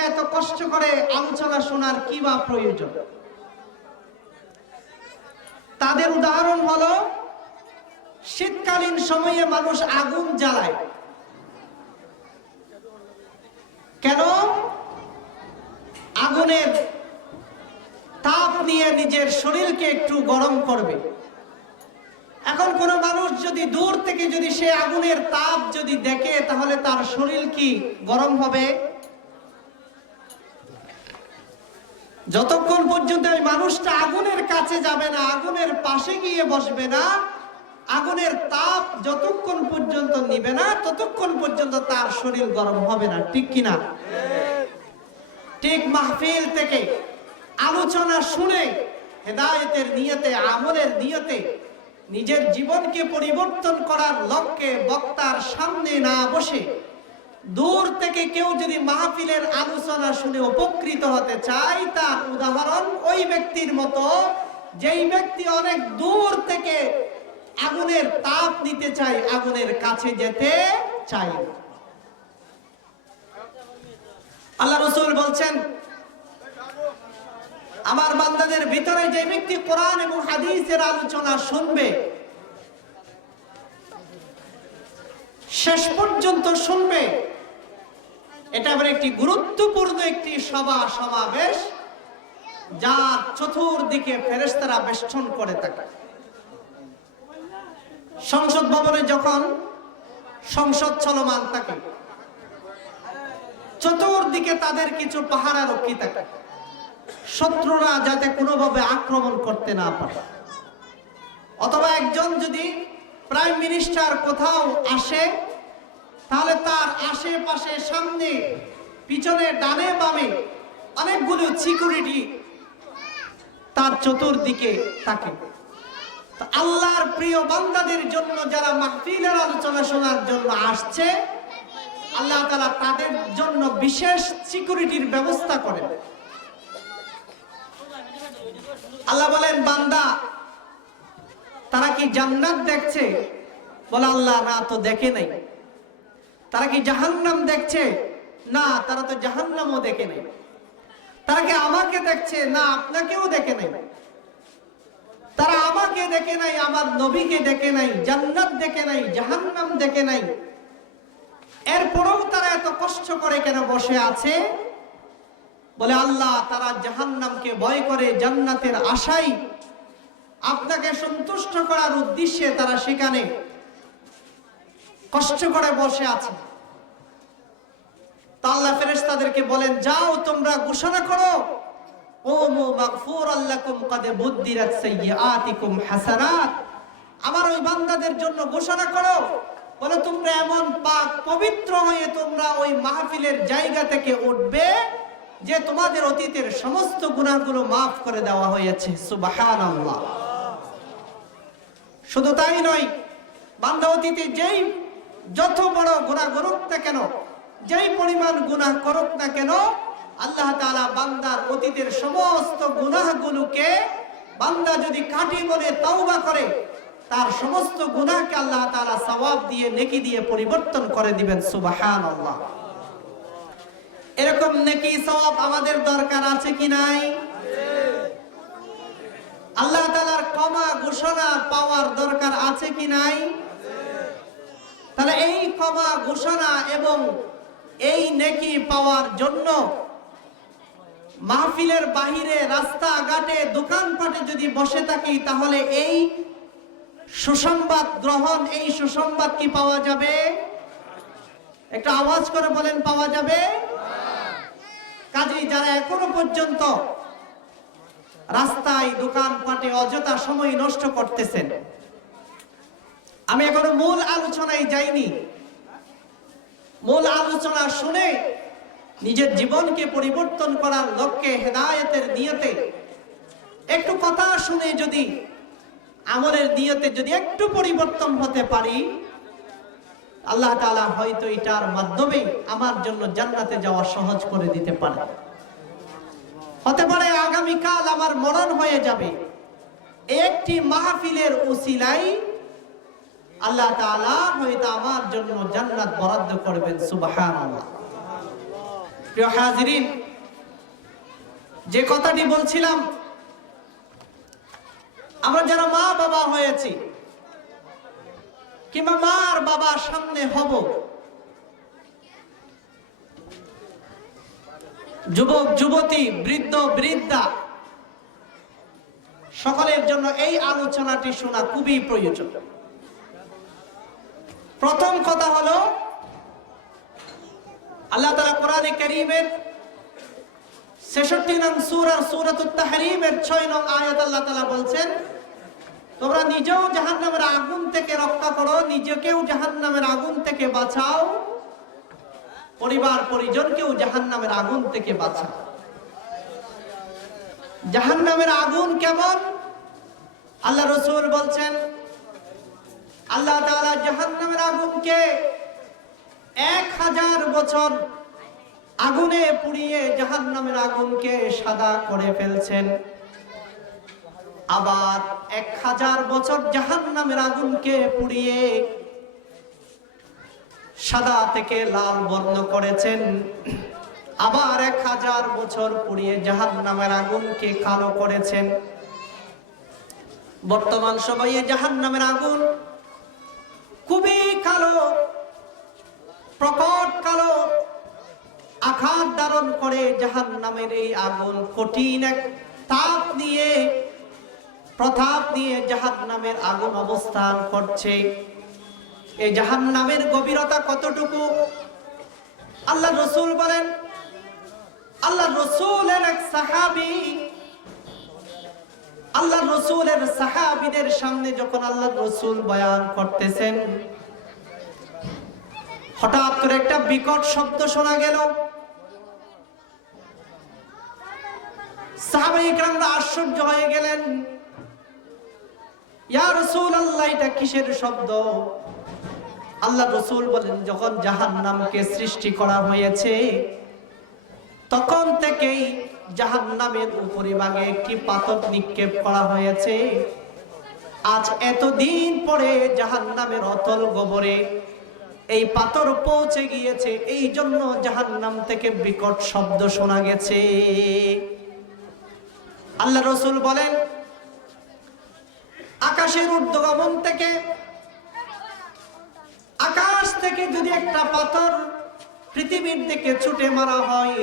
দিয়ে এত কষ্ট করে আলোচনা শোনার কি বা প্রয়োজন? তাদের উদাহরণ হলো শীতকালীন সময়ে মানুষ আগুন জ্বালায়। কেন? আগুনের তাপ নিয়ে নিজের শরীরকে একটু গরম করবে। এখন কোন মানুষ যদি দূর থেকে যদি সে আগুনের তাপ যদি দেখে, তাহলে তার শরীর কি গরম হবে? যতক্ষণ পর্যন্ত ওই মানুষটা আগুনের কাছে যাবে না, আগুনের পাশে গিয়ে বসবে না, আগুনের তাপ যতক্ষণ পর্যন্ত নিবে না, ততক্ষণ পর্যন্ত তার শরীর গরম হবে না। ঠিক কিনা? ঠিক মাহফিল থেকে আলোচনা শুনে হেদায়েতের নিয়তে, আমলের নিয়তে নিজের জীবনকে পরিবর্তন করার লক্ষ্যে বক্তার সামনে না বসে দূর থেকে কেউ যদি মাহফিলের আলোচনা শুনে উপকৃত হতে চায়, তার উদাহরণ ওই ব্যক্তির মতো যেই ব্যক্তি অনেক দূর থেকে আগুনের তাপ নিতে চায়, আগুনের কাছে যেতে চায়। আল্লাহ রাসূল বলছেন, আমার বান্দাদের ভিতরে যে ব্যক্তি কোরআন এবং হাদিসের আলোচনা শুনবে, শেষ পর্যন্ত শুনবে, এটা আবার একটি গুরুত্বপূর্ণ একটি সমাবেশ, যার চতুর্দিকে ফেরেশতারা বেষ্টন করে থাকে। সংসদ ভবনে যখন সংসদ চলমান থাকে, চতুর্দিকে তাদের কিছু পাহারা রক্ষী থাকে, শত্রুরা যাতে কোনোভাবে আক্রমণ করতে না পারে। অথবা একজন যদি প্রাইম মিনিস্টার কোথাও আসে, তাহলে তার আশেপাশে, সামনে, পিছনে, ডানে বামে অনেকগুলো সিকিউরিটি তার চতুর্দিকে থাকে। আল্লাহর প্রিয় বান্দাদের জন্য, যারা মাহফিলের আলোচনা শোনার জন্য আসছে, আল্লাহ তাআলা তাদের জন্য বিশেষ সিকিউরিটির ব্যবস্থা করেন। আল্লাহ বলেন, বান্দা তারা কি জান্নাত দেখছে? বলে আল্লাহ, না তো দেখে নাই। তারা কি জাহান্নাম দেখছে? না, তারা তো জাহান্নামও দেখে নাই। তারা কি আমাকে দেখছে? না, আপনাকেও দেখে নাই। তারা আমাকে দেখে নাই, আমার নবীকে দেখে নাই, জান্নাত দেখে নাই, জাহান্নাম দেখে নাই। এরপরেও তারা এত কষ্ট করে কেন বসে আছে? বলে আল্লাহ, তারা জাহান্নামকে ভয় করে, জান্নাতের আশায় আপনাকে সন্তুষ্ট করার উদ্দেশ্যে তারা সেখানে কষ্ট করে বসে আছে। তা আল্লাহ ফেরেশতাদেরকে বলেন, যাও তোমরা ঘোষণা করো, ওমু মাগফুরাল লাকুম কাদ বুদ্দিরাত সাইয়্যাতিকুম হাসানাত। আমার ওই বান্দাদের জন্য ঘোষণা করো, বলে তোমরা এমন পাক পবিত্র হয়ে তোমরা ওই মাহফিলের জায়গা থেকে উঠবে যে তোমাদের অতীতের সমস্ত গুনাহগুলো মাফ করে দেওয়া হয়েছে। সুবহানাল্লাহ। শুধু তাই নয়, বান্দা অতীতে যেই যত বড় গুনাহ করুক না কেন, যেই পরিমাণ গুনাহ করুক না কেন, আল্লাহ তাআলা বান্দার অতীতের সমস্ত গুনাহগুলোকে, বান্দা যদি কাটি বলে তওবা করে, তার সমস্ত গুনাহকে আল্লাহ তাআলা সওয়াব দিয়ে, নেকি দিয়ে পরিবর্তন করে দিবেন। সুবহানাল্লাহ। এরকম নেকি সওয়াব আমাদের দরকার আছে কি নাই? আল্লাহ তাআলার ক্ষমা ঘোষণা পাওয়ার দরকার আছে কি নাই? তাহলে এই ক্ষমা ঘোষণা এবং এই নেকি পাওয়ার জন্য মাহফিলের বাহিরে, রাস্তাঘাটে, দোকানপাটে যদি বসে থাকি, তাহলে এই সুসংবাদ গ্রহণ, এই সুসংবাদ কি পাওয়া যাবে? একটা আওয়াজ করে বলেন, পাওয়া যাবে? কাজেই যারা এখনো পর্যন্ত রাস্তায়, দোকানপাটে অযথা সময় নষ্ট করতেছেন, আমি এখনো মূল আলোচনায় যাইনি। মূল আলোচনা শুনে নিজের জীবনকে পরিবর্তন করার লক্ষ্যে, হেদায়েতের নিয়তে একটু কথা শুনে যদি আমলের নিয়তে যদি একটু পরিবর্তন হতে পারি, আল্লাহ তাআলা হয়তো এটার মাধ্যমে আমার জন্য জান্নাতে যাওয়া সহজ করে দিতে পারে। হতে পারে আগামীকাল আমার মরণ হয়ে যাবে, একটি মাহফিলের উসিলায় আল্লাহ তাআলা হয়তো আমার জন্য জান্নাত বরাদ্দ করবেন। সুবহানাল্লাহ। প্রিয় হাজিরিন, যে কথাটি বলছিলাম, আমরা যারা মা বাবা হয়েছি কিংবা মার বাবার সামনে হব, যুবক যুবতী, বৃদ্ধ বৃদ্ধা, সকলের জন্য এই আলোচনাটি শোনা খুবই প্রয়োজন। প্রথম কথা হলো, আল্লাহ তাআলা কোরআনে কারীমের 66 নং সূরা সূরাতুত তাহরীমের 6 নং আয়াত আল্লাহ তাআলা বলছেন, তোমরা নিজেও জাহান্নামের আগুন থেকে রক্ষা করো, নিজেকেও জাহান্নামের আগুন থেকে বাঁচাও, পরিবার পরিজনকেও জাহান্নামের আগুন থেকে বাঁচাও। জাহান্নামের আগুন কেমন? আল্লাহ রাসূল বলছেন, আল্লাহ তাআলা জাহান্নামের আগুনকে 1000 বছর আগুনে পুড়িয়ে জাহান্নামের আগুনকে সাদা করে ফেলছেন। আবার 1000 বছর জাহান্নামের আগুনকে পুড়িয়ে সাদা থেকে লাল বর্ণ করেছেন। আবার 1000 বছর পুড়িয়ে জাহান্নামের আগুনকে কালো করেছেন। বর্তমান সময়ে জাহান্নামের আগুন খুবই কালো, প্রকট কালো আকার ধারণ করে। জাহান্নামের এই আগুন কঠিন এক তাপ নিয়ে, প্রতাপ নিয়ে জাহান্নামের আগুন অবস্থান করছে। এই জাহান্নামের গভীরতা কতটুকু? আল্লাহ রাসূল বলেন, আল্লাহ রাসূলের এক সাহাবী, আল্লাহ রাসূলের সাহাবীদের সামনে যখন আল্লাহ রাসূল বয়ান করতেছেন, হঠাৎ করে একটা বিকট শব্দ শোনা গেল। সাহাবায়ে কেরামরা আশ্চর্য হয়ে গেলেন, ইয়া রাসূলুল্লাহ, এটা কিসের শব্দ? আল্লাহ রাসূল বলেন, যখন জাহান্নামকে সৃষ্টি করা হয়েছে তখন থেকেই জাহান্নামের উপরিভাগে একটি পাথর নিক্ষেপ করা হয়েছে। আজ এতদিন পরে জাহান্নামের অতল গহ্বরে এই পাথর পৌঁছে গিয়েছে, এই জন্য জাহান্নাম থেকে বিকট শব্দ শোনা গেছে। আল্লাহ রাসূল বলেন, আকাশের ঊর্ধ্বগমন থেকে, আকাশ থেকে যদি একটা পাথর পৃথিবীর দিকে ছুটে মারা হয়,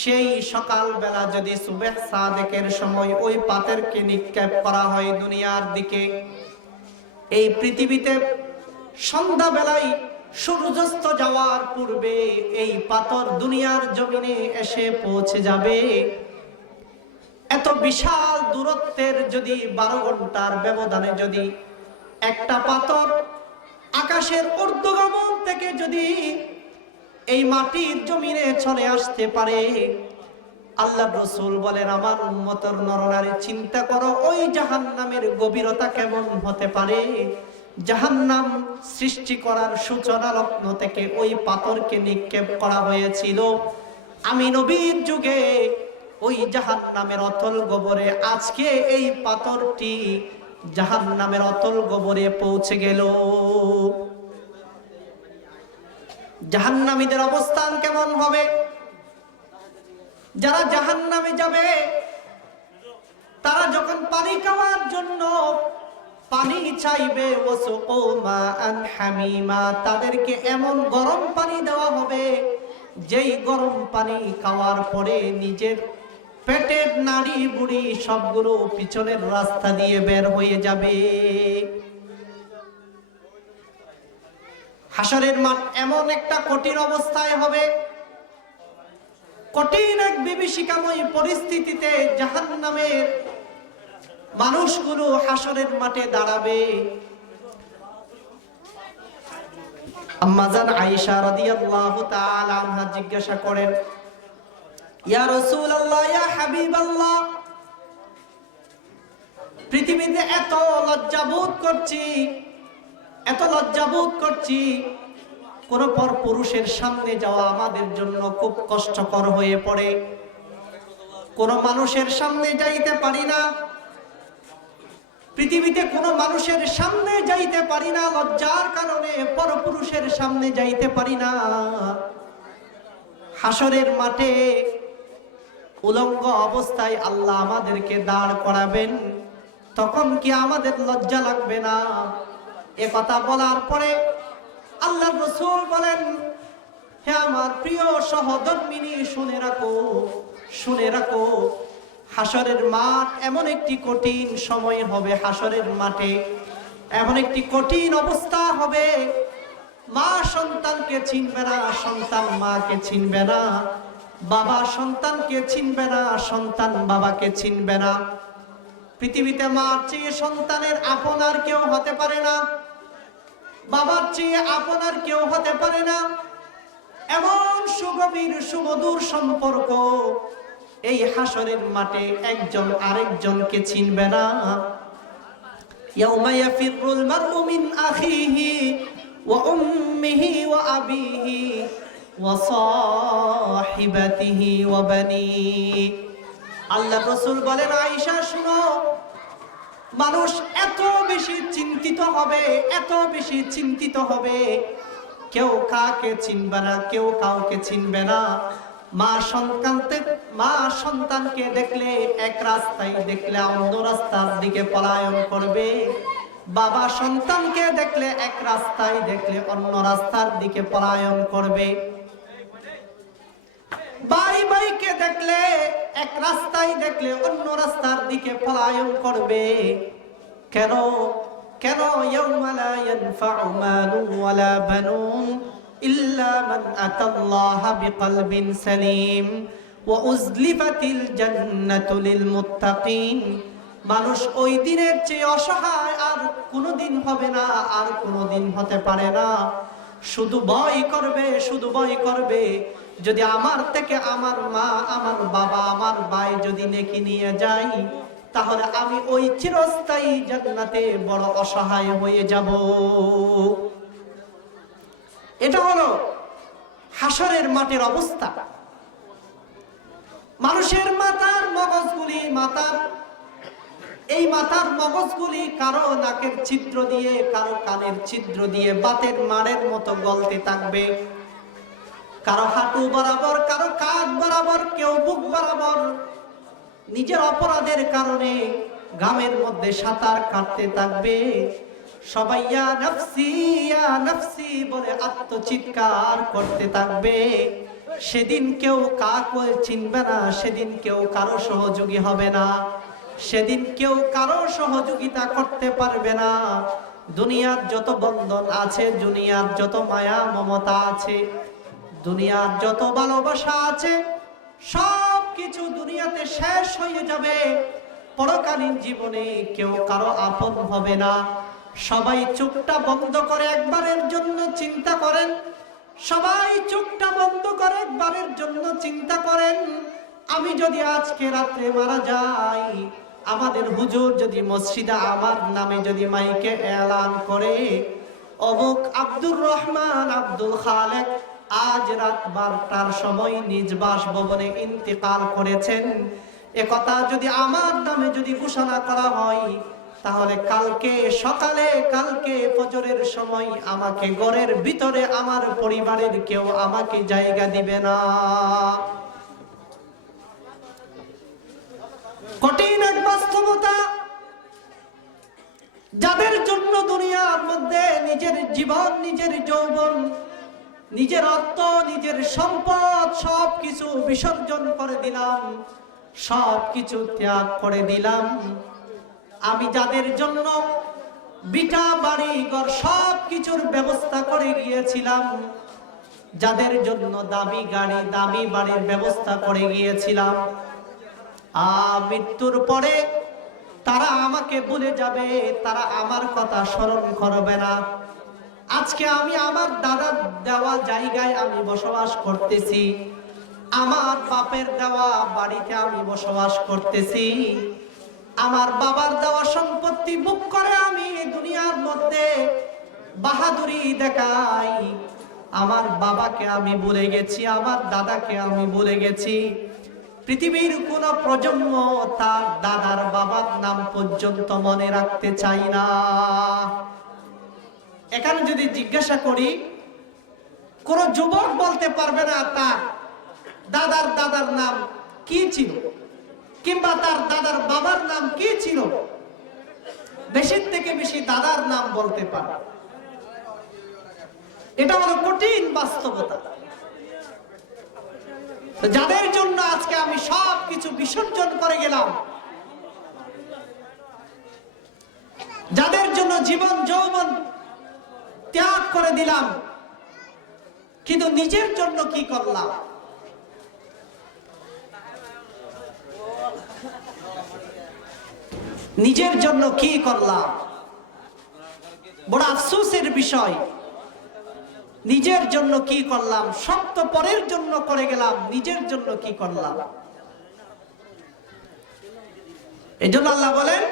সেই সকালবেলা যদি সুবহ সাদেকের সময় ওই পাথরকে নিক্ষেপ করা হয় দুনিয়ার দিকে, এই পৃথিবীতে সন্ধ্যাবেলায় সূর্যাস্ত যাওয়ার পূর্বে এই পাথর দুনিয়ার জমিনে এসে পৌঁছে যাবে। এত বিশাল দূরত্বের যদি 12 ঘন্টার ব্যবধানে যদি একটা পাথর আকাশের ঊর্ধ্বগমন থেকে যদি এই মাটির জমিনে চলে আসতে পারে, আল্লাহ রাসূল বলেন, আমার উম্মতের নরনারী চিন্তা করো ওই জাহান্নামের গভীরতা কেমন হতে পারে। জাহান্নাম সৃষ্টি করার সূচনা লগ্ন থেকে ওই পাথরকে নিক্ষেপ করা হয়েছিল। আমি নবীর যুগে ওই জাহান্নামের অতল গহ্বরে, আজকে এই পাথরটি জাহান্নামের অতল গহ্বরে পৌঁছে গেল। জাহান্নামীদের অবস্থান কেমন হবে? যারা জাহান্নামে যাবে, তারা যখন পানি খাওয়ার জন্য পানি চাইবে, ওয়াসুকু মাআন হামিমা, তাদেরকে এমন গরম পানি দেওয়া হবে যেই গরম পানি খাওয়ার পরে নিজের পেটের নাড়ি বুড়ি সবগুলো পিছনের রাস্তা দিয়ে বের হয়ে যাবে। হাসরের মাঠ এমন একটা কঠিন অবস্থায় হবে, কঠিন এক বিভীষিকাময় পরিস্থিতিতে জাহান্নামের মানুষগুলো হাসরের মাঠে দাঁড়াবে। আম্মা জান আয়েশা রাদিয়াল্লাহু তাআলা আনহা জিজ্ঞাসা করেন, ইয়া রাসূলুল্লাহ, ইয়া হাবিবাল্লাহ, পৃথিবীতে এত লজ্জাবোধ করছি, এত লজ্জাবোধ করছি, কোন পর পুরুষের সামনে যাওয়া আমাদের জন্য খুব কষ্টকর হয়ে পড়ে। কোন মানুষের সামনে যাইতে পারি না, পৃথিবীতে কোন মানুষের সামনে যাইতে পারি না, লজ্জার কারণে পরপুরুষের সামনে যাইতে পারি না। হাসরের মাঠে উলঙ্গ অবস্থায় আল্লাহ আমাদেরকে দাঁড় করাবেন, তখন কি আমাদের লজ্জা লাগবে না? এ কথা বলার পরে আল্লাহর রাসূল বলেন, হে আমার প্রিয় সহধর্মিনী, শুনে রাখো, শুনে রাখো, হাসরের মাঠ এমন একটি কঠিন সময় হবে। হাসরের মাঠে এমন একটি কঠিন অবস্থা হবে, মা সন্তানকে চিনবে না, সন্তান মাকে চিনবে না, বাবা সন্তানকে চিনবে না, সন্তান বাবাকে চিনবে না। পৃথিবীতে মার চেয়ে সন্তানের আপন আর কেউ হতে পারে না, বাবার চেয়ে আপন আর কেউ হতে পারে না। এমন সুগভীর সুমধুর সম্পর্ক এই হাসরের মাঠে একজন আরেকজনকে চিনবে না। ইয়াউমা ইয়াফিরুল মারউ মিন আখিহি ওয়া উম্মিহি ওয়া আবিহি ওয়া সাহিবাতিহি ওয়া বানিহি। আল্লাহর রাসূল বলেন, আয়েশা শুনো, মানুষ এত বেশি চিন্তিত হবে, এত বেশি চিন্তিত হবে, কেউ কাকে চিনবে না, কেউ কাউকে চিনবে না। মা সন্তানকে দেখলে এক রাস্তায়, দেখলে অন্য রাস্তার দিকে পলায়ন করবে। বাবা সন্তানকে দেখলে এক রাস্তায়, দেখলে অন্য রাস্তার দিকে পলায়ন করবে। ভাই ভাইকে দেখলে এক রাস্তায়, দেখলে অন্য রাস্তার দিকে পলায়ন করবে। কেন? কেন? ইয়াউমা লা ইয়ানফাউ মালুন ওয়ালা বানুন ইল্লা মান আতাল্লাহা বিকলবিন সালিম ওয়া উযলিফাতিল জান্নাতু লিল মুত্তাকিন। মানুষ ওই দিনের চেয়ে অসহায় আর কোনোদিন হবে না, আর কোনোদিন হতে পারে না। শুধু ভয় করবে, শুধু ভয় করবে, যদি আমার থেকে আমার মা, আমার বাবা, আমার ভাই যদি নেকি নিয়ে যায়, তাহলে আমি ওই চিরস্থায়ী জান্নাতে বড় অসহায় হয়ে যাব। এটা হলো হাসরের মাঠের অবস্থা। মানুষের মাথার মগজগুলি, এই মাথার মগজগুলি কারো নাকের ছিদ্র দিয়ে, কারো কানের ছিদ্র দিয়ে বাতের মাড়ের মতো গলতে থাকবে। কারো হাঁটু বরাবর, কারো কাঁধ বরাবর, কেউ বুক বরাবর নিজের অপরাধের কারণে ঘামের মধ্যে সাঁতার কাটতে থাকবে। সবাই ইয়া নাফসি ইয়া নাফসি বলে আত্মচিৎকার করতে থাকবে। সেদিন কেউ কাউকে চিনবে না, সেদিন কেউ কারো সহযোগী হবে না, সেদিন কেউ কারো সহযোগিতা করতে পারবে না। দুনিয়ার যত বন্ধন আছে, দুনিয়ার যত মায়া মমতা আছে, দুনিয়ার যত ভালোবাসা আছে, সব কিছু দুনিয়াতে শেষ হয়ে যাবে। পরকালীন জীবনে কেউ কারো আপন হবে না। সবাই চোখটা বন্ধ করে একবারের জন্য চিন্তা করেন, সবাই চোখটা বন্ধ করে একবারের জন্য চিন্তা করেন, আমি যদি আজকে রাত্রে মারা যাই, আমাদের হুজুর যদি মসজিদে আমার নামে যদি মাইকে এলান করে, অমুক আব্দুর রহমান আব্দুল খালেক আজ রাত 12টার সময় নিজ বাসভবনে ইন্তেকাল করেছেন, একথা যদি আমার নামে যদি ঘোষণা করা হয়, তাহলে কালকে সকালে, কালকে ফজরের সময় আমাকে ঘরের ভিতরে আমার পরিবারের কেউ আমাকে জায়গা দিবে না। কঠিন এক বাস্তবতা। যাদের জন্য দুনিয়ার মধ্যে নিজের জীবন, নিজের যৌবন, নিজের অর্থ, নিজের সম্পদ সবকিছু বিসর্জন করে দিলাম, সবকিছু ত্যাগ করে দিলাম, আমি যাদের জন্য বিটা বাড়ি ঘর সবকিছুর ব্যবস্থা করে গিয়েছিলাম, যাদের জন্য দামি গাড়ি দামি বাড়ির ব্যবস্থা করে গিয়েছিলাম, মৃত্যুর পরে তারা আমাকে ভুলে যাবে, তারা আমার কথা স্মরণ করবে না। আজকে আমি আমার দাদার দেওয়া জায়গায় আমি বসবাস করতেছি, আমার বাপের দেওয়া বাড়িতে আমি বসবাস করতেছি, আমার বাবার দেওয়া সম্পত্তি বুক করে আমি দুনিয়ার মধ্যে বাহাদুরি দেখাই। আমার বাবাকে আমি ভুলে গেছি, আমার দাদাকে আমি ভুলে গেছি। পৃথিবীর কোন প্রজন্ম তার দাদার বাবার নাম পর্যন্ত মনে রাখতে চাই না। এখানে যদি জিজ্ঞাসা করি, কোন যুবক বলতে পারবে না তার দাদার দাদার নাম কি ছিল, কিংবা তার দাদার বাবার নাম কি ছিল, বেশির থেকে বেশি দাদার নাম বলতে পারে। এটা হলো কঠিন বাস্তবতা। যাদের জন্য আজকে আমি সব কিছু বিসর্জন করে গেলাম, যাদের জন্য জীবন যৌবন ত্যাগ করে দিলাম, কিন্তু নিজের জন্য কি করলাম? নিজের জন্য কি করলাম? বড় আফসোসের বিষয়। নিজের জন্য কি করলাম? সব তো পরের জন্য করে গেলাম, নিজের জন্য কি করলাম? এই জন্য আল্লাহ বলেন,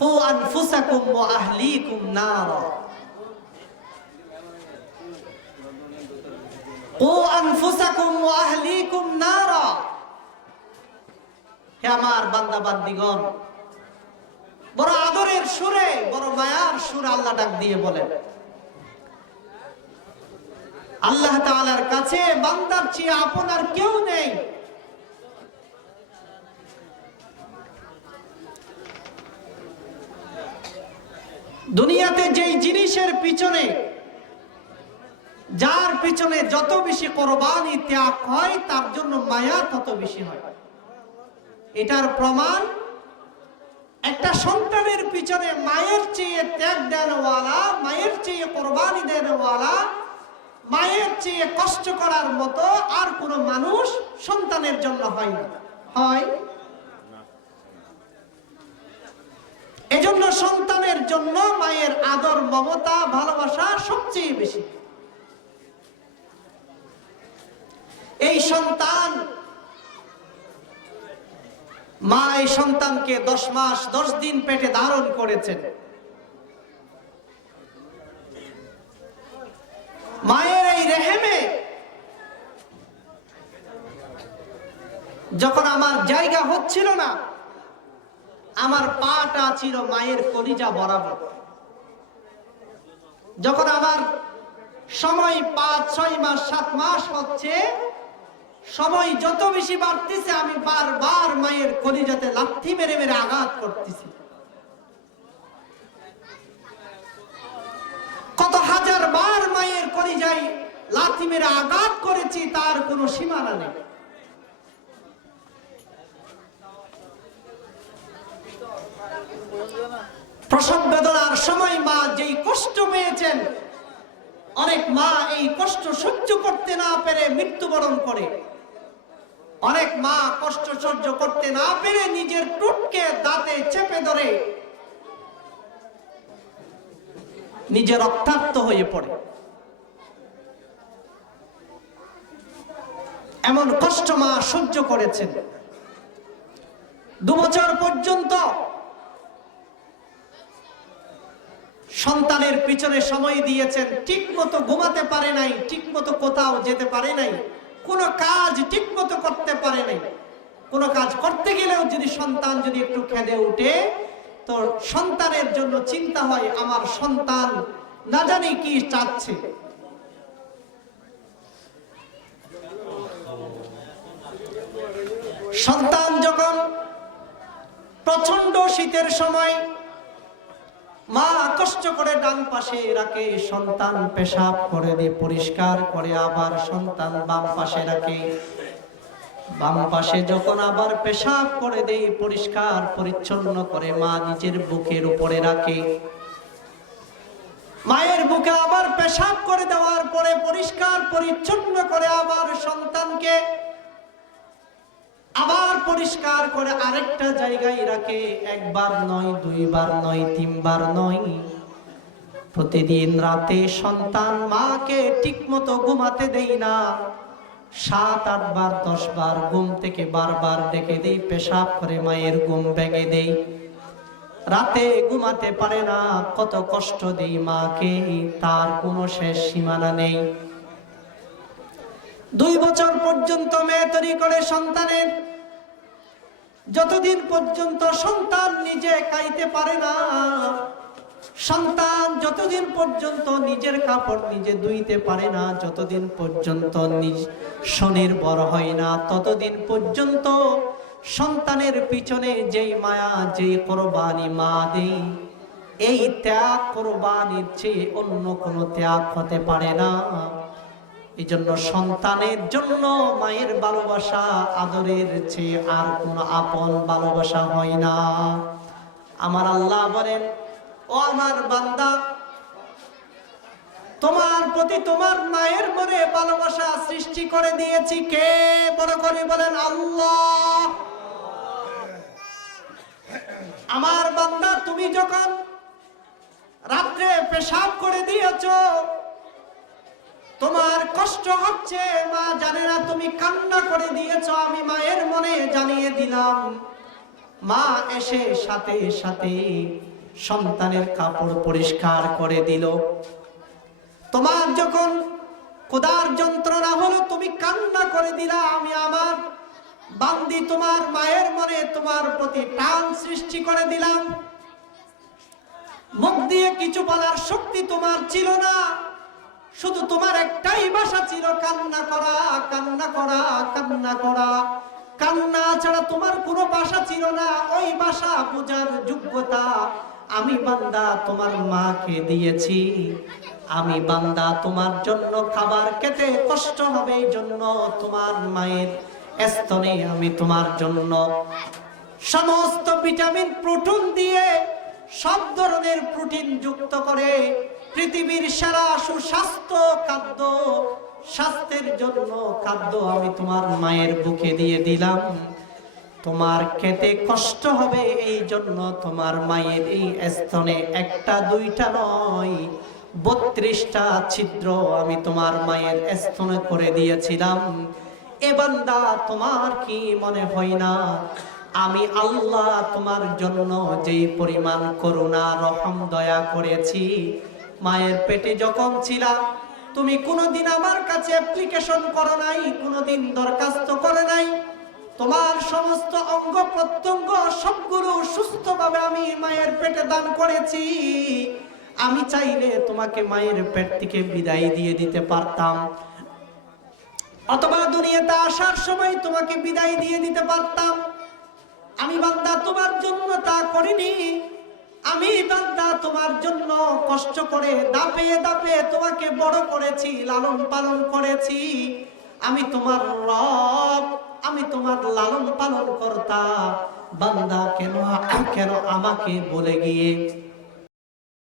কু আনফুসাকুম ওয়া আহলিকুম নারা, কু আনফুসাকুম ওয়া আহলিকুম নারা। হে আমার বান্দা বান্দীগণ, বড় আদরের সুরে, বড় মায়ার সুরে আল্লাহ ডাক দিয়ে বলেন, আল্লাহ তাআলার কাছে বান্দার চেয়ে আপন আর কেউ নেই। দুনিয়াতে যেই জিনিসের পিছনে, যার পিছনে যত বেশি কোরবানি ত্যাগ হয়, তার জন্য মায়া তত বেশি হয়। এটার প্রমাণ একটা সন্তানের পিছনে মায়ের চেয়ে ত্যাগ দেনওয়ালা, মায়ের চেয়ে কোরবানি দেনওয়ালা, মায়ের চেয়ে কষ্ট করার মতো আর কোন মানুষ সন্তানের জন্য হয় না। হয়? এজন্য সন্তানের জন্য মায়ের আদর, মমতা, ভালোবাসা সবচেয়ে বেশি। এই সন্তান, মা এই সন্তানকে 10 মাস 10 দিন পেটে ধারণ করেছেন। মায়ের এই রেহেমে যখন আমার জায়গা হচ্ছিল না, আমার পাটা ছিল মায়ের কলিজা বরাবর। যখন আমার সময় 5-6 মাস 7 মাস হচ্ছে, সময় যত বেশি বাড়তেছে, আমি বারবার মায়ের কলিজাতে লাথি মেরে মেরে আঘাত করতেছি। কত হাজার বার মায়ের কলিজায় লাথি মেরে আঘাত করেছি, তার কোনো সীমানা নেই। প্রসব বেদনার সময় মা যেই কষ্ট পেয়েছেন, অনেক মা এই কষ্ট সহ্য করতে না পেরে মৃত্যুবরণ করে। অনেক মা কষ্ট সহ্য করতে না পেরে নিজের টুটকে দাঁতে চেপে ধরে নিজে রক্তাক্ত হয়ে পড়ে। এমন কষ্ট মা সহ্য করেছেন। 2 বছর পর্যন্ত সন্তানের পিছনে সময় দিয়েছেন, ঠিক মতো ঘুমাতে পারে নাই, ঠিক মতো কোথাও যেতে পারে নাই, কোনো কাজ ঠিক মতো করতে পারে নাই। কোনো কাজ করতে গেলেও যদি সন্তান যদি একটু খেদে উঠে, তো সন্তানের জন্য চিন্তা হয়, আমার সন্তান না জানি কি চাচ্ছে। সন্তান যখন প্রচন্ড শীতের সময় মা কষ্ট করে ডান পাশে রাখে, সন্তান পেশাব করে দিয়ে পরিষ্কার করে আবার সন্তান বাম পাশে রাখে। বাম পাশে যখন আবার পেশাব করে দেয়, পরিষ্কার পরিচ্ছন্ন করে মা নিজের বুকের উপরে রাখে। মায়ের বুকে আবার পেশাব করে দেওয়ার পরে পরিষ্কার পরিচ্ছন্ন করে আবার সন্তানকে আবার পরিষ্কার করে আরেকটা জায়গায় রাখে। 1 বার নয়, 2 বার নয়, 3 বার নয়, প্রতিদিন রাতে সন্তান মাকে ঠিক মতো ঘুমাতে দেই না। 7-8 বার 10 বার ঘুম থেকে বারবার ডেকে দেই, পেশাব করে মায়ের ঘুম ভেঙে দেই। রাতে ঘুমাতে পারে না, কত কষ্ট দেই মাকে, তার কোনো শেষ সীমানা নেই। 2 বছর পর্যন্ত মেয়ে তৈরি করে সন্তানের, যতদিন পর্যন্ত সন্তান নিজে খাইতে পারে না, সন্তান যতদিন পর্যন্ত নিজের কাপড় নিজে ধুইতে পারে না, যতদিন পর্যন্ত নিজ স্বনির্ভর হয় না, ততদিন পর্যন্ত সন্তানের পিছনে যেই মায়া, যেই কোরবানি মা দেই, এই ত্যাগ কোরবানির চেয়ে অন্য কোনো ত্যাগ হতে পারে না। এই জন্য সন্তানের জন্য মায়ের ভালোবাসা আদরের চেয়ে আর কোনো আপন ভালোবাসা হয় না। আমার আল্লাহ বলেন, ও আমার বান্দা, তোমার প্রতি তোমার মায়ের মনে ভালোবাসা সৃষ্টি করে দিয়েছি কে? বড় করে বলেন আল্লাহ। আমার বান্দা, তুমি যখন রাত্রে পেশাব করে দিয়েছো, তোমার কষ্ট হচ্ছে, মা জানে না, তুমি কান্না করে দিয়েছো, আমি মায়ের মনে জানিয়ে দিলাম। মা এসে সাথে সাথে সন্তানের কাপড় পরিষ্কার করে দিল। তোমার যখন ক্ষুধার যন্ত্রণা হলো, তুমি কান্না করে দিলা, আমি আমার বান্দি তোমার মায়ের মনে তোমার প্রতি টান সৃষ্টি করে দিলাম। মুখ দিয়ে কিছু বলার শক্তি তোমার ছিল না, শুধু তোমার একটাই ভাষা ছিল কান্না করা, কান্না করা, কান্না করা। কান্না ছাড়া তোমার কোনো ভাষা ছিল না। ওই ভাষা বোঝার যোগ্যতা আমি বান্দা তোমার মাকে দিয়েছি। আমি বান্দা তোমার জন্য খাবার খেতে কষ্ট হবে, এই জন্য তোমার মায়ের স্তনে আমি তোমার জন্য সমস্ত ভিটামিন প্রোটিন দিয়ে, সব ধরনের প্রোটিন যুক্ত করে পৃথিবীর সেরা সুস্বাস্থ্য খাদ্য, স্বাস্থ্যের জন্য খাদ্য আমি তোমার মায়ের বুকে দিয়ে দিলাম। তোমার খেতে কষ্ট হবে, এই জন্য তোমার মায়ের এই স্তনে একটা দুইটা নয় 32টা ছিদ্র আমি তোমার মায়ের স্তনে করে দিয়েছিলাম। এ বান্দা, তোমার কি মনে হয় না আমি আল্লাহ তোমার জন্য যেই পরিমাণ করুণা, রহম, দয়া করেছি? মায়ের পেটে যখন ছিলা, তুমি কোনোদিন আমার কাছে অ্যাপ্লিকেশন করো নাই, কোনোদিন দরখাস্ত করে নাই। তোমার সমস্ত অঙ্গ প্রত্যঙ্গ সবগুলো সুস্থভাবে আমি মায়ের পেটে দান করেছি। আমি চাইলে তোমাকে মায়ের পেট থেকে বিদায় দিয়ে দিতে পারতাম, অথবা দুনিয়াতে আসার সময় তোমাকে বিদায় দিয়ে দিতে পারতাম। আমি বান্দা তোমার জন্য তা করিনি। আমি বান্দা তোমার জন্য কষ্ট করে দাপে দাপে তোমাকে বড় করেছি, লালন পালন করেছি। আমি তোমার রব, আমি তোমার লালন পালন কর্তা। বান্দা কেন আমাকে বলে গিয়ে